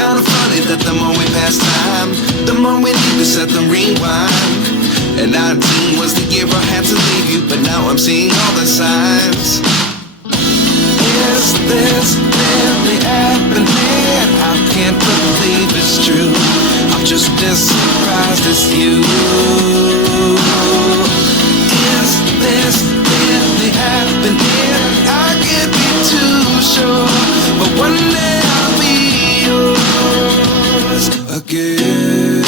Kinda funny that the more we pass time, the more we need to set the rewind. And 19 was the year I had to leave you, but now I'm seeing all the signs. Is this really happening? I can't believe it's true. I'm just as surprised as you. Is this really happening? I can't be too sure, but one day I'll be yours again.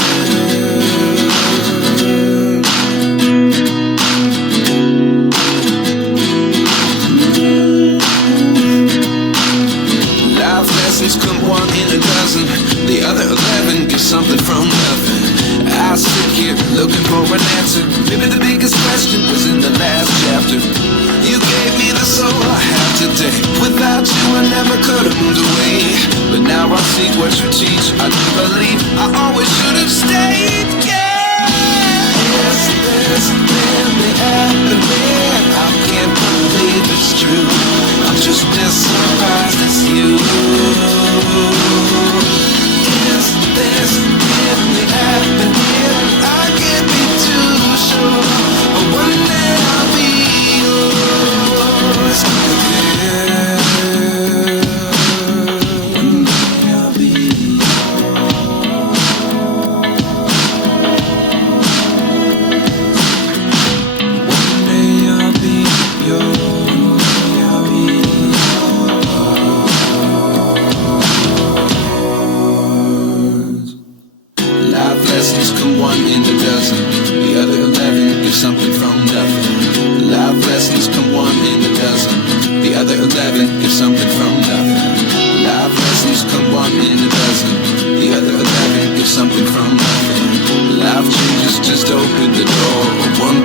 Life lessons come one in a dozen, the other 11 give something from nothing. I sit here looking for an answer. Maybe the biggest question was in the last chapter. You gave me the soul I have today. Without you I never could have moved away. But now I see what you teach. I do believe I always should have stayed. Yeah. Is this really happening? I can't believe it's true. I'm just as surprised as you. Is this really happening? I can't be too sure, but one day I'll be yours again. One day I'll be yours. One day I'll be yours. I'll be yours. Life lessons come one in a dozen, the other 11 give something from nothing. Life lessons come one in a dozen, the other 11 give something from nothing. Life lessons come one in a dozen, the other 11 give something from nothing. Life changes just open the door. One